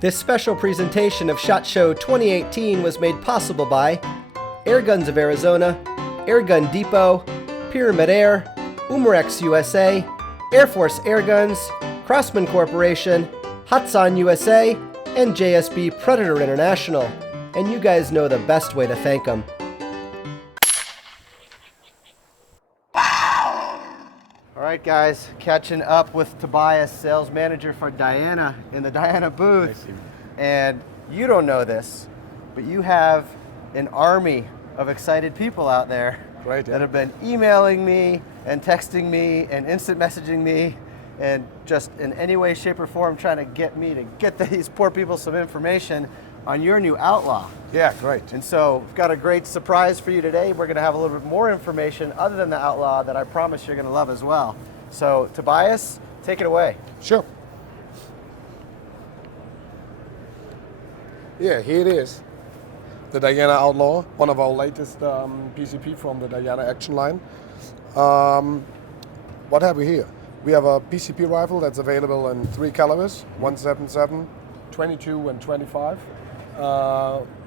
This special presentation of SHOT Show 2018 was made possible by Airguns of Arizona, Airgun Depot, Pyramid Air, Umarex USA, Air Force Airguns, Crossman Corporation, Hatsan USA, and JSB Predator International. And you guys know the best way to thank them. All right, guys, catching up with Tobias, sales manager for Diana in the Diana booth. And you don't know this, but you have an army of excited people out there that have been emailing me and texting me and instant messaging me and just in any way, shape, or form trying to get me to get these poor people some information on your new Outlaw. Yeah, great. And so we've got a great surprise for you today. We're going to have a little bit more information other than the Outlaw that I promise you're going to love as well. So Tobias, take it away. Sure. Yeah, here it is. The Diana Outlaw, one of our latest PCP from the Diana action line. What have we here? We have a PCP rifle that's available in 3 calibers, 177, 22, and 25.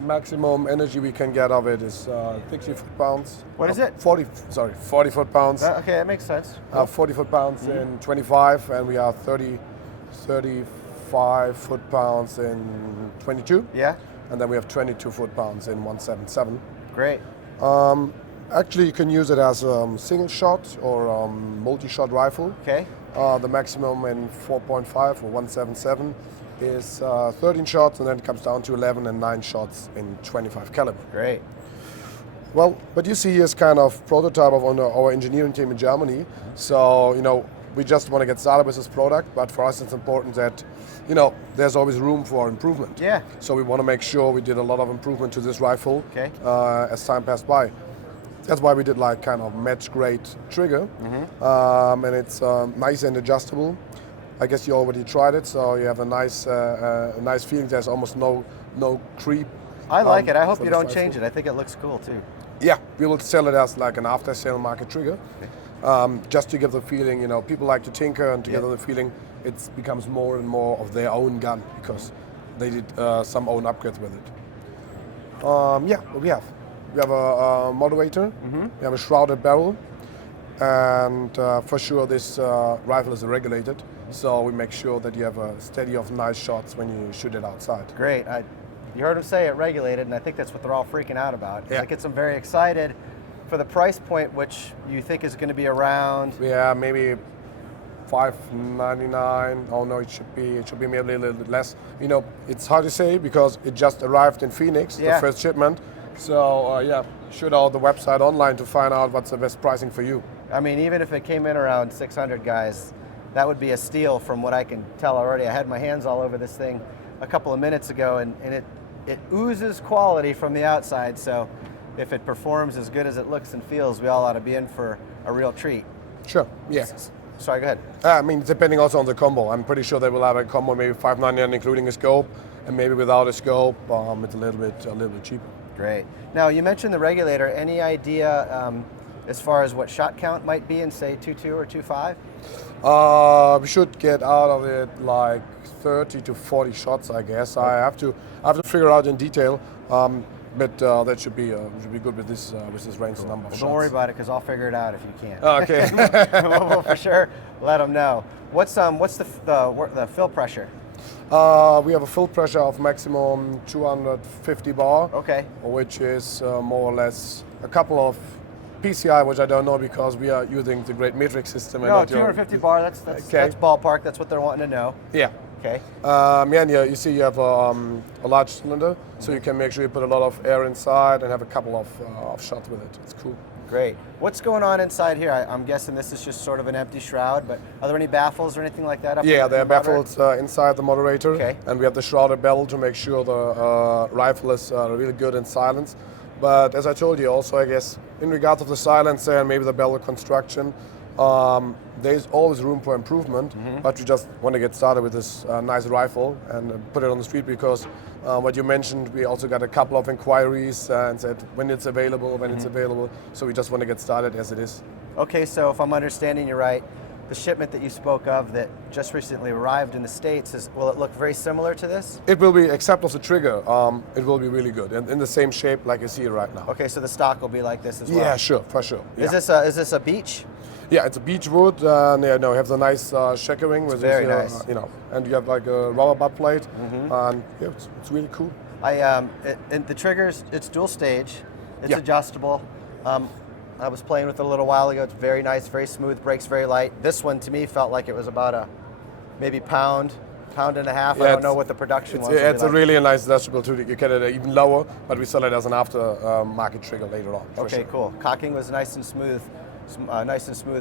Maximum energy we can get of it is 60 foot-pounds. What is it? 40 foot-pounds. Okay, that makes sense. 40 foot-pounds in 25, and we have 35 foot-pounds in 22. Yeah. And then we have 22 foot-pounds in 177. Great. Actually, you can use it as a single shot or multi-shot rifle. Okay. The maximum in 4.5 or 177 is 13 shots, and then it comes down to 11 and 9 shots in 25 caliber. Great. Well, what you see here is kind of prototype of our engineering team in Germany. So, we just want to get started with this product, but for us it's important that, there's always room for improvement. Yeah. So we want to make sure we did a lot of improvement to this rifle as time passed by. That's why we did like kind of match grade trigger, and it's nice and adjustable. I guess you already tried it, so you have a nice feeling. There's almost no creep. I like it. I hope you don't change it. I think it looks cool too. Yeah, we will sell it as like an after-sale market trigger, just to give the feeling. People like to tinker and to give them the feeling it becomes more and more of their own gun because they did some own upgrades with it. What we have. We have a moderator. We have a shrouded barrel. And for sure this rifle is regulated, so we make sure that you have a steady of nice shots when you shoot it outside. Great. You heard him say it regulated, and I think that's what they're all freaking out about. Yeah. It gets them very excited for the price point, which you think is going to be around. Yeah, maybe $599. Oh no, it should be maybe a little bit less. It's hard to say because it just arrived in Phoenix, the first shipment. So shoot out the website online to find out what's the best pricing for you. I mean, even if it came in around 600, guys, that would be a steal from what I can tell already. I had my hands all over this thing a couple of minutes ago, and it oozes quality from the outside. So if it performs as good as it looks and feels, we all ought to be in for a real treat. Sure, yeah. Sorry, go ahead. I mean, depending also on the combo. I'm pretty sure they will have a combo, maybe $599 including a scope, and maybe without a scope, it's a little bit cheaper. Great. Now, you mentioned the regulator. Any idea as far as what shot count might be in, say, 2.2 or 2.5? We should get out of it like 30 to 40 shots, I guess. I have to figure out in detail, but that should be good with this range number of shots. Don't worry about it, because I'll figure it out if you can't. Okay. We'll for sure let them know. What's the fill pressure? We have a full pressure of maximum 250 bar. Okay. Which is more or less a couple of PCI, which I don't know because we are using the great metric system. No, 250 bar. That's ballpark. That's what they're wanting to know. Yeah. Okay. You see, you have a large cylinder, so you can make sure you put a lot of air inside and have a couple of shots with it. It's cool. Great. What's going on inside here? I'm guessing this is just sort of an empty shroud, but are there any baffles or anything like that? Yeah, there are baffles inside the moderator, and we have the shrouded barrel to make sure the rifle is really good in silence. But as I told you, also I guess in regards of the silencer and maybe the barrel construction, there's always room for improvement. But we just want to get started with this nice rifle and put it on the street because what you mentioned, we also got a couple of inquiries and said when it's available, So we just want to get started as it is. Okay, so if I'm understanding you right, the shipment that you spoke of that just recently arrived in the States, will it look very similar to this? It will be, except of the trigger, it will be really good and in the same shape like you see it right now. Okay, so the stock will be like this as well? Yeah, sure, for sure. Is this a beech? Yeah, it's a beech wood, and you have the nice checkering with very this, nice. And you have like a rubber butt plate, and yeah, it's really cool. And the triggers, it's dual stage, it's adjustable. I was playing with it a little while ago. It's very nice, very smooth, brakes very light. This one to me felt like it was about a maybe pound and a half. Yeah, I don't know what the production was. It's a really nice adjustable too. You get it even lower, but we sell it as an after market trigger later on. Okay, cool. Cocking was nice and smooth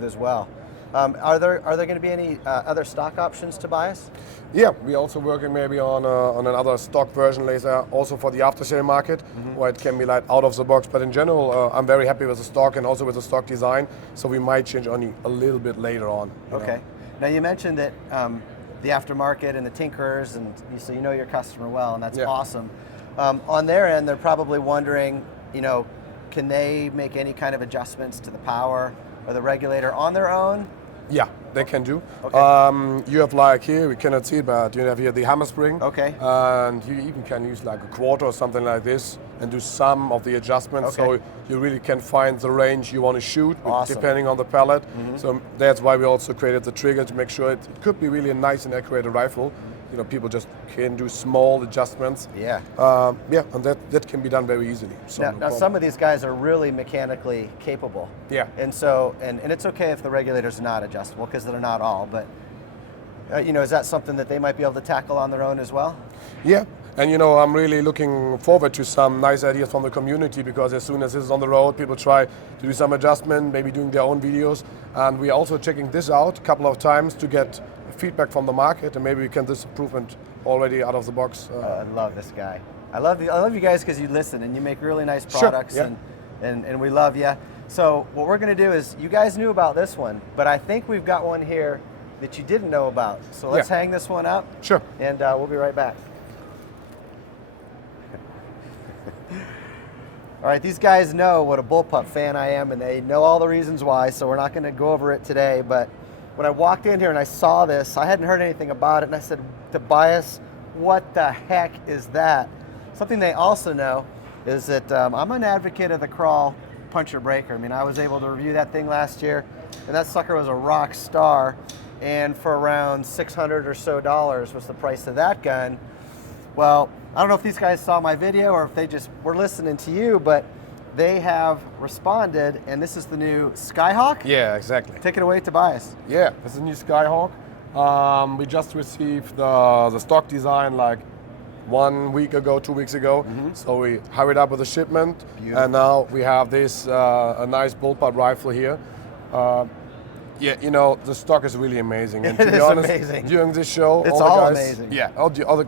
as well. Are there going to be any other stock options, Tobias? Yeah, we're also working maybe on another stock version later, also for the after sale market, where it can be like out of the box. But in general, I'm very happy with the stock and also with the stock design. So we might change only a little bit later on. Okay. Now you mentioned that the aftermarket and the tinkerers, and so you know your customer well, and that's awesome. On their end, they're probably wondering, can they make any kind of adjustments to the power or the regulator on their own? Yeah, they can do. Okay. You have like here, we cannot see it, but you have here the hammer spring. Okay. And you even can use like a quarter or something like this and do some of the adjustments. Okay. So you really can find the range you want to shoot, Awesome. depending on the pellet. So that's why we also created the trigger to make sure it could be really a nice and accurate rifle. People just can do small adjustments. Yeah. And that can be done very easily. So Now some of these guys are really mechanically capable. Yeah. And so, and it's okay if the regulator's not adjustable, because they're not all, but is that something that they might be able to tackle on their own as well? Yeah, and I'm really looking forward to some nice ideas from the community, because as soon as this is on the road, people try to do some adjustment, maybe doing their own videos. And we're also checking this out a couple of times to get feedback from the market, and maybe we can do this improvement already out of the box. I love this guy. I love you guys because you listen and you make really nice products, Sure, yeah. and we love you. So what we're going to do is, you guys knew about this one, but I think we've got one here that you didn't know about. So let's hang this one up. Sure. And we'll be right back. All right, these guys know what a bullpup fan I am, and they know all the reasons why, so we're not going to go over it today. But when I walked in here and I saw this, I hadn't heard anything about it, and I said, Tobias, what the heck is that? Something they also know is that I'm an advocate of the crawl puncher breaker. I mean, I was able to review that thing last year, and that sucker was a rock star. And for around $600 or so was the price of that gun. Well, I don't know if these guys saw my video or if they just were listening to you, but they have responded, and this is the new Skyhawk? Yeah, exactly. Take it away, Tobias. Yeah, this is the new Skyhawk. We just received the stock design like 1 week ago, 2 weeks ago. So we hurried up with the shipment. Beautiful. And now we have this a nice bullpup rifle here. The stock is really amazing. And to It be is honest, amazing. during this show, It's all the all guys, amazing. Yeah, all the other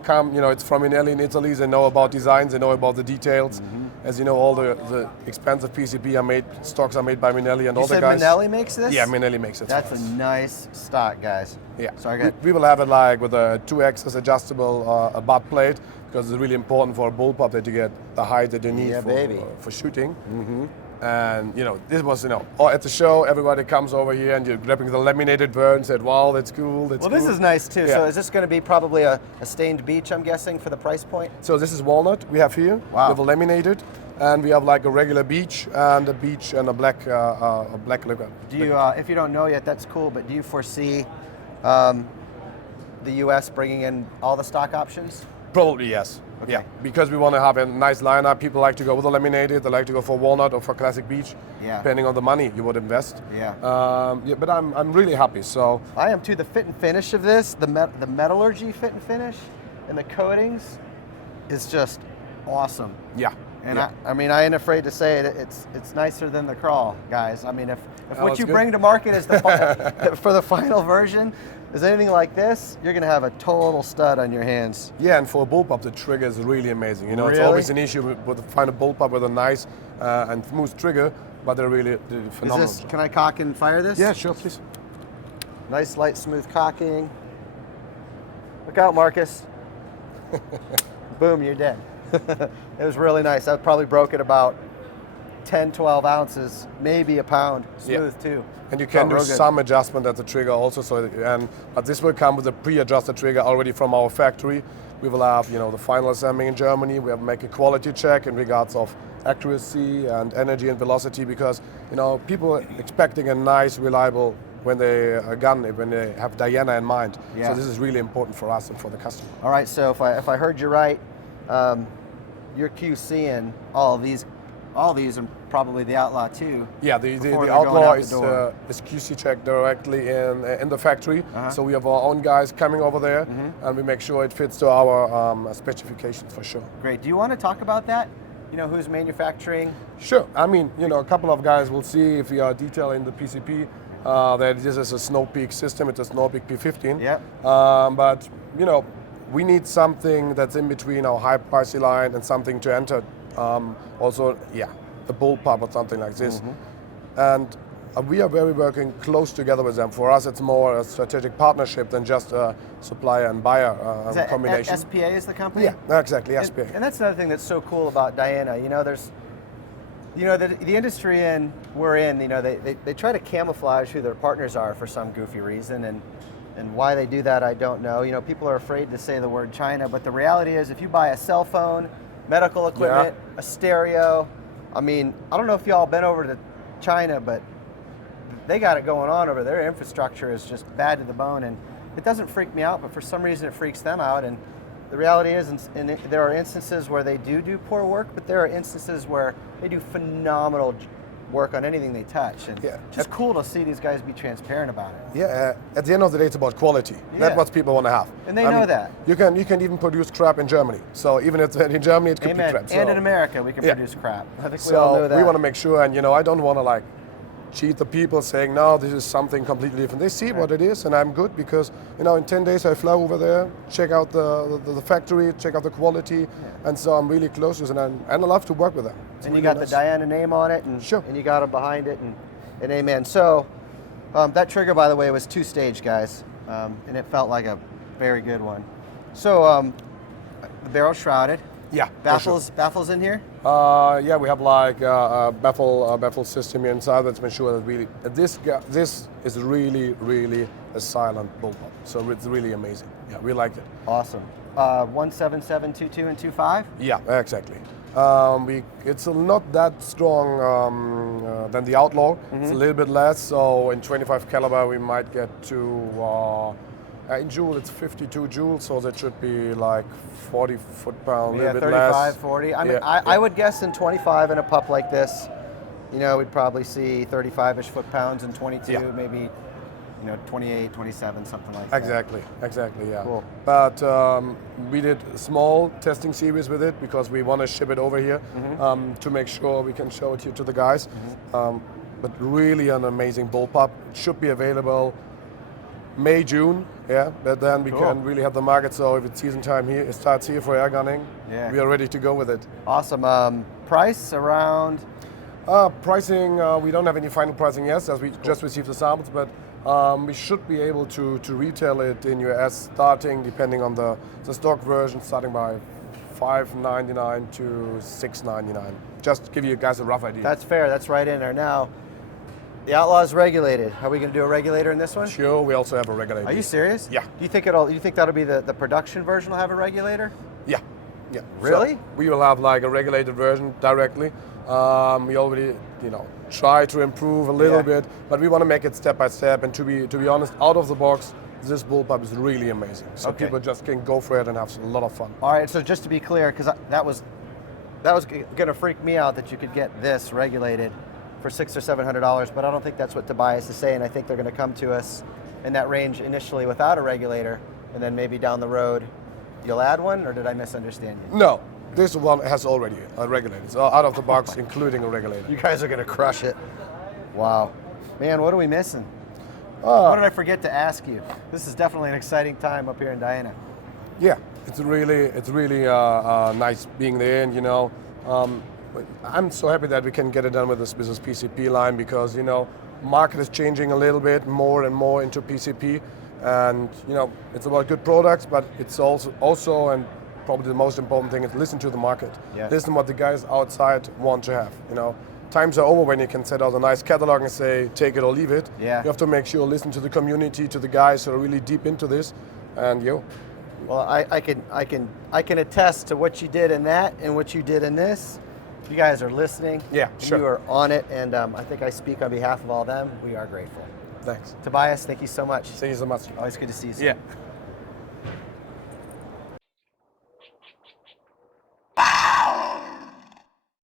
it's from Minelli in Italy. They know about designs, they know about the details. As you know, all the expensive PCP stocks are made by Minelli, and You all the said guys. Minelli makes this? Yeah, Minelli makes it. That's for a us. nice stock, guys. Yeah, Sorry, we will have it like with a 2x adjustable butt plate, because it's really important for a bullpup that you get the height that you need for shooting. And this was at the show, everybody comes over here and you're grabbing the laminated version and said, wow, that's cool. Well, this is nice too. Yeah. So is this going to be probably a stained beech, I'm guessing, for the price point? So this is walnut we have here. Wow. We have a laminated, and we have like a regular beech and a black liquor. Do you, if you don't know yet, that's cool, but do you foresee the U.S. bringing in all the stock options? Probably yes. Okay. Yeah, because we want to have a nice lineup. People like to go with the laminated. They like to go for walnut or for classic beech, depending on the money you would invest. Yeah. But I'm really happy. So I am too. The fit and finish of this, the metallurgy fit and finish, and the coatings is just awesome. yeah. And yeah. I ain't afraid to say it. It's nicer than the crawl, guys. I mean, if what that's you good. bring to market is for the final version is anything like this, you're gonna have a total stud on your hands. Yeah, and for a bullpup, the trigger is really amazing. It's Really? always an issue with find a bullpup with a nice and smooth trigger, but they're really phenomenal. Can I cock and fire this? Yeah, sure, please. Nice, light, smooth cocking. Look out, Marcus. Boom, you're dead. It was really nice. I probably broke it about 10, 12 ounces, maybe a pound smooth too. And you can do real good. some adjustment at the trigger also. But this will come with a pre-adjusted trigger already from our factory. We will have, the final assembly in Germany. We have make a quality check in regards of accuracy and energy and velocity, because people are expecting a nice, reliable when they have Diana in mind. Yeah. So this is really important for us and for the customer. All right. So if I heard you right, you're QCing all these, and probably the Outlaw too. Yeah, the before they're Outlaw going out is the door. QC checked directly in the factory. Uh-huh. So we have our own guys coming over there, and we make sure it fits to our specifications for sure. Great. Do you want to talk about that? Who's manufacturing? Sure. I mean, a couple of guys will see if we are detailing the PCP that this is a Snow Peak system. It's a Snow Peak P15. Yeah. But we need something that's in between our high pricey line and something to enter. Also, a bullpup or something like this. And we are very working close together with them. For us, it's more a strategic partnership than just a supplier and buyer Is that combination. SPA is the company? Yeah, exactly, SPA. And that's another thing that's so cool about Diana. There's, the industry we're in, they try to camouflage who their partners are for some goofy reason, and why they do that, I don't know. People are afraid to say the word China, but the reality is, if you buy a cell phone, medical equipment, a stereo, I don't know if y'all been over to China, but they got it going on over there. Their infrastructure is just bad to the bone, and it doesn't freak me out, but for some reason it freaks them out. And the reality is, and there are instances where they do poor work, but there are instances where they do phenomenal work on anything they touch. And just cool to see these guys be transparent about it. Yeah, at the end of the day, it's about quality. That's what people want to have. And they know that. You can even produce crap in Germany. So even if in Germany, it could be crap. And in America, we can produce crap. I think we all know that. We want to make sure, and I don't want to cheat the people saying, no, this is something completely different. They see what it is, and I'm good because, in 10 days I fly over there, check out the factory, check out the quality, and so I'm really close to them, and I love to work with them. And you got the Diana name on it, and you got them behind it, and amen. So that trigger, by the way, was 2-stage, guys, and it felt like a very good one. So the barrel shrouded. Yeah. Baffles in here? We have a baffle system here inside that's been sure that this is really, really a silent bullpup. So it's really amazing. Yeah, we like it. Awesome. 177, 22, and 25? Yeah, exactly. It's not that strong than the Outlaw. It's a little bit less. So in 25 caliber, we might get to. In joule, it's 52 joules, so that should be 40 foot-pound, a little bit 35, less. 40. I would guess in 25 in a pup like this, we'd probably see 35-ish foot-pounds, and 22, maybe, 28, 27, something like that. Exactly, yeah. Cool. But we did a small testing series with it because we want to ship it over here to make sure we can show it here to the guys. But really an amazing bullpup. It should be available May, June, but then we can really have the market. So if it's season time here, it starts here for air gunning. Yeah. We are ready to go with it. Awesome. Price around? Pricing, we don't have any final pricing yet, as we just received the samples, but we should be able to retail it in US, starting, depending on the stock version, starting by $5.99 to $6.99. Just to give you guys a rough idea. That's fair. That's right in there. Now, the Outlaw is regulated. Are we going to do a regulator in this one? Sure, we also have a regulator. Are you serious? Yeah. Do you think that'll be the production version will have a regulator? Yeah. Really? So we will have a regulated version directly. We already, try to improve a little bit, but we want to make it step by step. And to be honest, out of the box, this bullpup is really amazing. So people just can go for it and have a lot of fun. All right. So just to be clear, because that was going to freak me out that you could get this regulated for $600 or $700, but I don't think that's what Tobias is saying. I think they're going to come to us in that range initially without a regulator, and then maybe down the road you'll add one, or did I misunderstand you? No, this one has already a regulator. So out of the box, including a regulator. You guys are going to crush it. Wow. Man, what are we missing? What did I forget to ask you? This is definitely an exciting time up here in Diana. Yeah, it's really nice being there, and I'm so happy that we can get it done with this PCP line because, market is changing a little bit more and more into PCP, and, it's about good products, but it's also and probably the most important thing is listen to the market. Yeah. Listen what the guys outside want to have, times are over when you can set out a nice catalog and say, take it or leave it. Yeah. You have to make sure, listen to the community, to the guys who are really deep into this, and Well, I can attest to what you did in that and what you did in this. You guys are listening. Yeah, sure. You are on it, and I think I speak on behalf of all them. We are grateful. Thanks. Tobias, thank you so much. Thank you so much. Always good to see you. Yeah.